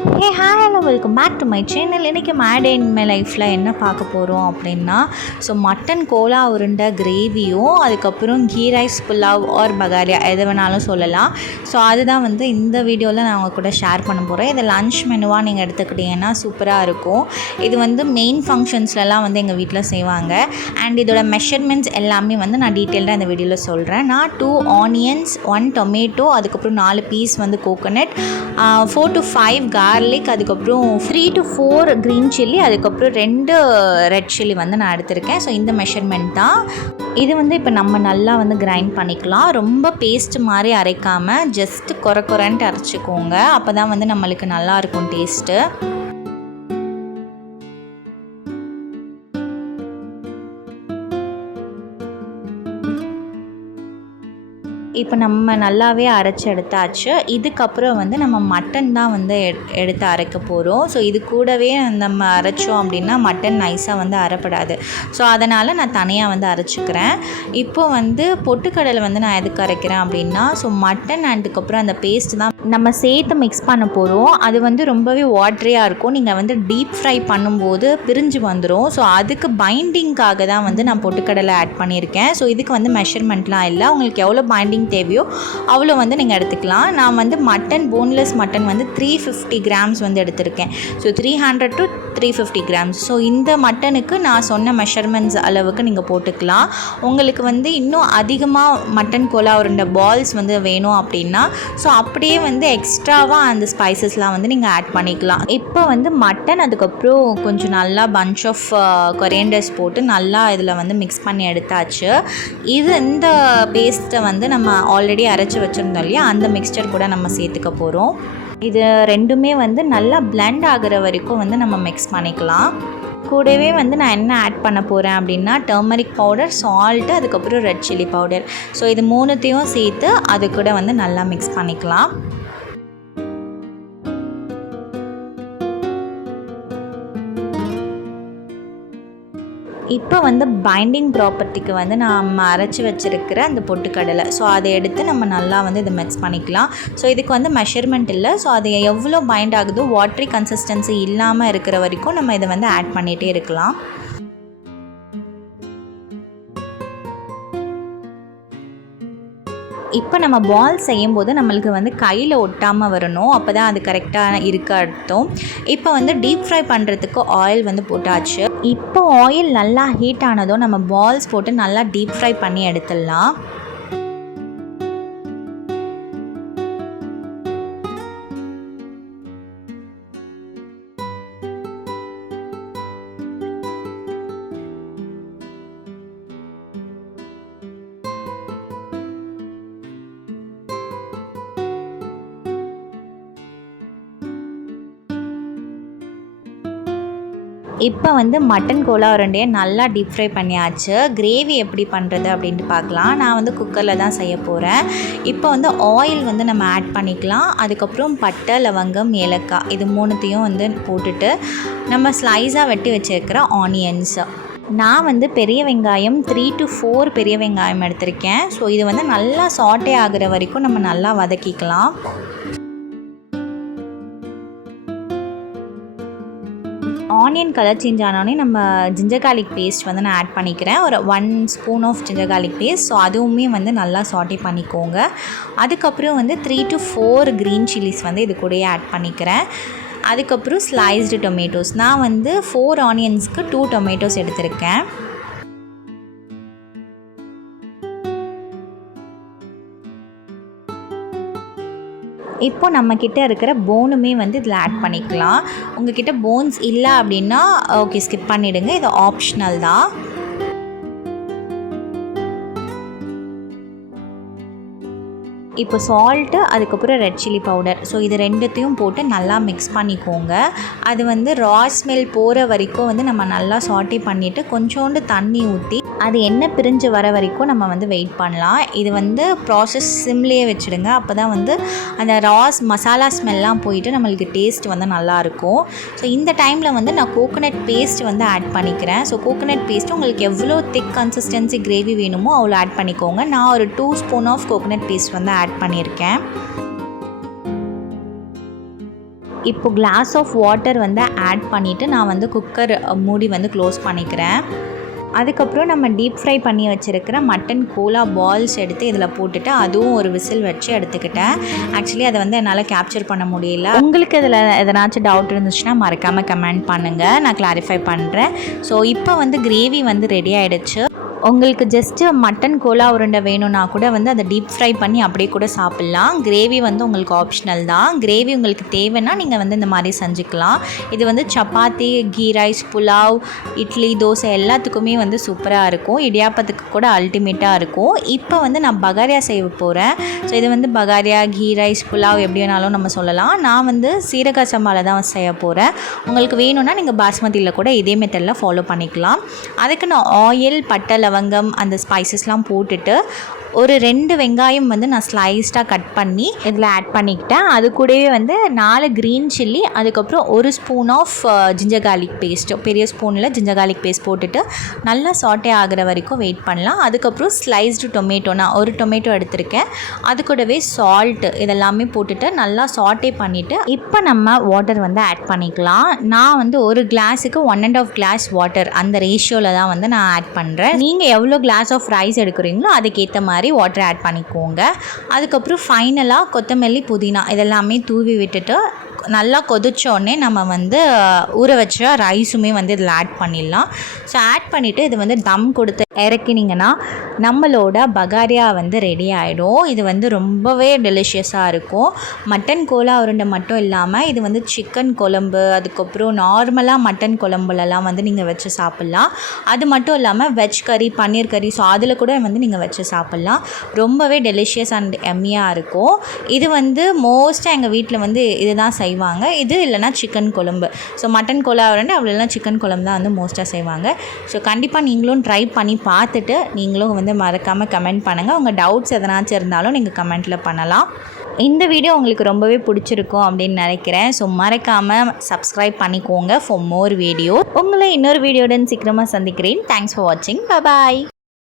Hey hi hello welcome back to my channel. இன்றைக்கி made in my லைஃப்பில் என்ன பார்க்க போகிறோம் அப்படின்னா, மட்டன் கோலா உருண்டை கிரேவியும் அதுக்கப்புறம் கீ ரைஸ் புலாவ் ஆர் பகாரியா எது வேணாலும் சொல்லலாம். அதுதான் இந்த வீடியோவில் நான் உங்கள் கூட ஷேர் பண்ண போகிறேன். இது லன்ச் மெனுவாக நீங்கள் எடுத்துக்கிட்டிங்கன்னா சூப்பராக இருக்கும். இது மெயின் ஃபங்க்ஷன்ஸ்லலாம் எங்கள் வீட்டில் செய்வாங்க. அண்ட் இதோட மெஷர்மெண்ட்ஸ் எல்லாமே நான் டீட்டெயில்டாக இந்த வீடியோவில் சொல்கிறேன். நான் 2 ஆனியன்ஸ், 1 டொமேட்டோ, அதுக்கப்புறம் 4 பீஸ் கோகோனட், 4 to 5 garlic, அதுக்கப்புறம் 3 to 4 க்ரீன் சில்லி, அதுக்கப்புறம் 2 ரெட் சில்லி நான் எடுத்திருக்கேன். இந்த மெஷர்மெண்ட் தான் இது. இப்போ நம்ம நல்லா கிரைண்ட் பண்ணிக்கலாம். ரொம்ப பேஸ்ட் மாதிரி அரைக்காமல் ஜஸ்ட் கொரன்ட்டு அரைச்சிக்கோங்க. அப்போ தான் நம்மளுக்கு நல்லாயிருக்கும் டேஸ்ட்டு. இப்போ நம்ம நல்லாவே அரைச்சி எடுத்தாச்சு. இதுக்கப்புறம் நம்ம மட்டன் தான் எடுத்து அரைக்க போகிறோம். இது கூடவே நம்ம அரைச்சோம் அப்படின்னா மட்டன் நைஸாக அரைப்படாது. அதனால் நான் தனியாக அரைச்சிக்கிறேன். இப்போது பொட்டுக்கடலை நான் எதுக்கு அரைக்கிறேன் அப்படின்னா, மட்டன் அதுக்கப்புறம் அந்த பேஸ்ட் தான் நம்ம சேர்த்து மிக்ஸ் பண்ண போகிறோம். அது ரொம்பவே வாட்டரியாக இருக்கும். நீங்கள் டீப் ஃப்ரை பண்ணும்போது பிரிஞ்சு வந்துடும். அதுக்கு பைண்டிங்காக தான் நான் பொட்டுக்கடலை ஆட் பண்ணியிருக்கேன். இதுக்கு மெஷர்மெண்ட்லாம் இல்லை. உங்களுக்கு எவ்வளோ பைண்டிங் தேவையோ அவ்வளோ நீங்கள் எடுத்துக்கலாம். நான் மட்டன் போன்லெஸ் மட்டன் 350 கிராம்ஸ் எடுத்திருக்கேன். 300 to 350 கிராம்ஸ். இந்த மட்டனுக்கு நான் சொன்ன மெஷர்மெண்ட்ஸ் அளவுக்கு நீங்கள் போட்டுக்கலாம். உங்களுக்கு இன்னும் அதிகமாக மட்டன் கோலா உருண்டை பால்ஸ் வேணும் அப்படின்னா அப்படியே எக்ஸ்ட்ராவாக அந்த ஸ்பைசஸ்லாம் நீங்கள் ஆட் பண்ணிக்கலாம். இப்போ மட்டன் அதுக்கப்புறம் கொஞ்சம் நல்லா பஞ்ச் ஆஃப் கொரியண்டர்ஸ் போட்டு நல்லா இதில் மிக்ஸ் பண்ணி எடுத்தாச்சு. இந்த பேஸ்ட்டை நம்ம ஆல்ரெடி அரைச்சி வச்சுருந்தோம் இல்லையா, அந்த மிக்ஸ்சர் கூட நம்ம சேர்த்துக்க போகிறோம். இது ரெண்டுமே நல்லா பிளெண்ட் ஆகிற வரைக்கும் நம்ம மிக்ஸ் பண்ணிக்கலாம். கூடவே நான் என்ன ஆட் பண்ண போகிறேன் அப்படின்னா, டர்மரிக் பவுடர், சால்ட்டு, அதுக்கப்புறம் ரெட் சில்லி பவுடர். இது மூணுத்தையும் சேர்த்து அது கூட நல்லா மிக்ஸ் பண்ணிக்கலாம். இப்போ பைண்டிங் ப்ராப்பர்ட்டிக்கு நம்ம அரைச்சி வச்சுருக்கிற அந்த பொட்டுக்கடலை, அதை எடுத்து நம்ம நல்லா இதை மிக்ஸ் பண்ணிக்கலாம். இதுக்கு மெஷர்மெண்ட் இல்லை. அது எவ்வளோ பைண்ட் ஆகுதோ வாட்டரி கன்சிஸ்டன்சி இல்லாமல் இருக்கிற வரைக்கும் நம்ம இதை ஆட் பண்ணிகிட்டே இருக்கலாம். இப்போ நம்ம பால் செய்யும்போது நம்மளுக்கு கையில் ஒட்டாமல் வரணும். அப்போ தான் அது கரெக்டாக இருக்க அர்த்தம். இப்போ டீப் ஃப்ரை பண்ணுறதுக்கு ஆயில் போட்டாச்சு. இப்போ ஆயில் நல்லா ஹீட் ஆனதும் நம்ம பால்ஸ் போட்டு நல்லா டீப் ஃப்ரை பண்ணி எடுத்துடலாம். இப்போ மட்டன் கோலா உருண்டையை நல்லா டீப் ஃப்ரை பண்ணியாச்சு. கிரேவி எப்படி பண்ணுறது அப்படின்ட்டு பார்க்கலாம். நான் குக்கரில் தான் செய்ய போகிறேன். இப்போ ஆயில் நம்ம ஆட் பண்ணிக்கலாம். அதுக்கப்புறம் பட்டை, லவங்கம், ஏலக்காய் இது மூணுத்தையும் போட்டுட்டு நம்ம ஸ்லைஸாக வெட்டி வச்சுருக்கிற ஆனியன்ஸ், நான் பெரிய வெங்காயம் 3 to 4 பெரிய வெங்காயம் எடுத்திருக்கேன். இது நல்லா சாட்டே ஆகிற வரைக்கும் நம்ம நல்லா வதக்கிக்கலாம். ஆனியன் கலர் சேஞ்ச் ஆனோடனே நம்ம ஜிஞ்சர் கார்லிக் பேஸ்ட் நான் ஆட் பண்ணிக்கிறேன். ஒரு 1 spoon of ginger garlic paste. அதுவுமே நல்லா சாட்டே பண்ணிக்கோங்க. அதுக்கப்புறம் 3 to 4 க்ரீன் சில்லிஸ் இது கூடயே ஆட் பண்ணிக்கிறேன். அதுக்கப்புறம் ஸ்லைஸ்டு டொமேட்டோஸ், நான் 4 ஆனியன்ஸ்க்கு 2 டொமேட்டோஸ் எடுத்திருக்கேன். இப்போ நம்மக்கிட்ட இருக்கிற போனுமே இதில் ஆட் பண்ணிக்கலாம். உங்கள்கிட்ட போன்ஸ் இல்லை அப்படின்னா ஓகே, ஸ்கிப் பண்ணிவிடுங்க. இது ஆப்ஷனல் தான். இப்போ சால்ட்டு, அதுக்கப்புறம் ரெட் சில்லி பவுடர், இது ரெண்டுத்தையும் போட்டு நல்லா மிக்ஸ் பண்ணிக்கோங்க. அது ரா ஸ்மெல் போகிற வரைக்கும் நம்ம நல்லா சாட்டே பண்ணிவிட்டு கொஞ்சோண்டு தண்ணி ஊற்றி அது எண்ணெய் பிரிஞ்சு வர வரைக்கும் நம்ம வெயிட் பண்ணலாம். இது ப்ராசஸ் சிம்லேயே வச்சுடுங்க. அப்போ தான் அந்த மசாலா ஸ்மெல்லாம் போயிட்டு நம்மளுக்கு டேஸ்ட் நல்லாயிருக்கும். இந்த டைமில் நான் கோகோனட் பேஸ்ட் ஆட் பண்ணிக்கிறேன். கோகோனட் பேஸ்ட் உங்களுக்கு எவ்வளோ திக் கன்சிஸ்டன்சி கிரேவி வேணுமோ அவ்வளோ ஆட் பண்ணிக்கோங்க. நான் ஒரு 2 spoon of coconut paste add பண்ணியிருக்கேன். இப்போ கிளாஸ் ஆஃப் வாட்டர் வந்து ஆட் பண்ணிவிட்டு நான் வந்து குக்கர் மூடி வந்து க்ளோஸ் பண்ணிக்கிறேன். அதுக்கப்புறம் நம்ம டீப் ஃப்ரை பண்ணி வச்சுருக்கிற மட்டன் கோலா பால்ஸ் எடுத்து இதில் போட்டுட்டு அதுவும் ஒரு விசில் வச்சு எடுத்துக்கிட்டேன். ஆக்சுவலி அதை வந்து என்னால் கேப்சர் பண்ண முடியல. உங்களுக்கு இதில் எதனாச்சும் டவுட் இருந்துச்சுன்னா மறக்காமல் கமெண்ட் பண்ணுங்கள், நான் கிளாரிஃபை பண்ணுறேன். ஸோ இப்போ வந்து கிரேவி வந்து ரெடி ஆகிடுச்சு. உங்களுக்கு ஜஸ்ட்டு மட்டன் கோலா உருண்டை வேணும்னா கூட வந்து அதை டீப் ஃப்ரை பண்ணி அப்படியே கூட சாப்பிட்லாம். கிரேவி வந்து உங்களுக்கு ஆப்ஷனல் தான். கிரேவி உங்களுக்கு தேவைன்னா நீங்கள் வந்து இந்த மாதிரி செஞ்சுக்கலாம். இது வந்து சப்பாத்தி, கீ ரைஸ், புலாவ், இட்லி, தோசை எல்லாத்துக்குமே வந்து சூப்பராக இருக்கும். இடியாப்பத்துக்கு கூட அல்டிமேட்டாக இருக்கும். இப்போ வந்து நான் பகாரியா செய்ய போகிறேன். ஸோ இது வந்து பகாரியா, கீ ரைஸ், புலாவ் எப்படி வேணாலும் நம்ம சொல்லலாம். நான் வந்து சீரக சம்பாவில் தான் செய்ய போகிறேன். உங்களுக்கு வேணும்னா நீங்கள் பாஸ்மதியில் கூட இதே மெத்தடில் ஃபாலோ பண்ணிக்கலாம். அதுக்கு நான் ஆயில், பட்டை, லவங்கம் அந்த ஸ்பைசஸ்லாம் போட்டுட்டு ஒரு 2 வெங்காயம் வந்து நான் ஸ்லைஸ்டாக கட் பண்ணி இதில் ஆட் பண்ணிக்கிட்டேன். அது கூடவே வந்து 4 க்ரீன் சில்லி, அதுக்கப்புறம் 1 spoon of ginger garlic paste, பெரிய ஸ்பூனில் ஜிஞ்சர் கார்லிக் பேஸ்ட் போட்டுட்டு நல்லா சாட்டே ஆகிற வரைக்கும் வெயிட் பண்ணலாம். அதுக்கப்புறம் ஸ்லைஸ்டு டொமேட்டோ, நான் ஒரு டொமேட்டோ எடுத்திருக்கேன். அது கூடவே சால்ட்டு இதெல்லாமே போட்டுட்டு நல்லா சாட்டே பண்ணிவிட்டு இப்போ நம்ம வாட்டர் வந்து ஆட் பண்ணிக்கலாம். நான் வந்து ஒரு கிளாஸுக்கு 1.5 கிளாஸ் வாட்டர் அந்த ரேஷியோவில் தான் வந்து நான் ஆட் பண்ணுறேன். நீங்கள் எவ்வளோ கிளாஸ் ஆஃப் ரைஸ் எடுக்கிறீங்களோ அதுக்கேற்ற மாதிரி வாட்டர் ஆட் பண்ணிக்கோங்க. அதுக்கப்புறம் ஃபைனலாக கொத்தமல்லி, புதினா இதெல்லாமே தூவி விட்டுட்டு நல்லா கொதிச்சோடனே நம்ம வந்து ஊற வச்ச ரைஸுமே வந்து இதில் ஆட் பண்ணிடலாம். ஸோ ஆட் பண்ணிவிட்டு இது வந்து தம் கொடுத்து இறக்கினீங்கன்னா நம்மளோட பகாரியா வந்து ரெடி ஆகிடும். இது வந்து ரொம்பவே டெலிஷியஸாக இருக்கும். மட்டன் கோலா உருண்டை மட்டும் இல்லாமல் இது வந்து சிக்கன் குழம்பு, அதுக்கப்புறம் நார்மலாக மட்டன் குழம்புலலாம் வந்து நீங்கள் வச்சு சாப்பிட்லாம். அது மட்டும் இல்லாமல் வெஜ் கறி, பன்னீர் கறி, ஸோ அதில் கூட வந்து நீங்கள் வச்சு சாப்பிட்லாம். ரொம்பவே டெலிஷியஸ் அண்ட் எம்மியாக இருக்கும். இது வந்து மோஸ்ட்டாக எங்கள் வீட்டில் வந்து இதுதான் செய்வாங்க. இது இல்லைனா சிக்கன் குழம்பு. ஸோ மட்டன் கோலா உருண்டை அப்படி இல்லைனா சிக்கன் குழம்பு தான் வந்து மோஸ்ட்டாக செய்வாங்க. ஸோ கண்டிப்பாக நீங்களும் ட்ரை பண்ணி பார்த்துட்டு நீங்களும் வந்து மறக்காமல் கமெண்ட் பண்ணுங்கள். உங்கள் டவுட்ஸ் எதனாச்சும் இருந்தாலும் நீங்கள் கமெண்ட்டில் பண்ணலாம். இந்த வீடியோ உங்களுக்கு ரொம்பவே பிடிச்சிருக்கும் அப்படின்னு நினைக்கிறேன். ஸோ மறக்காமல் சப்ஸ்கிரைப் பண்ணிக்கோங்க ஃபார் மோர் வீடியோ. உங்களை இன்னொரு வீடியோடன் சீக்கிரமாக சந்திக்கிறேன். தேங்க்ஸ் ஃபார் வாட்சிங். பாய்.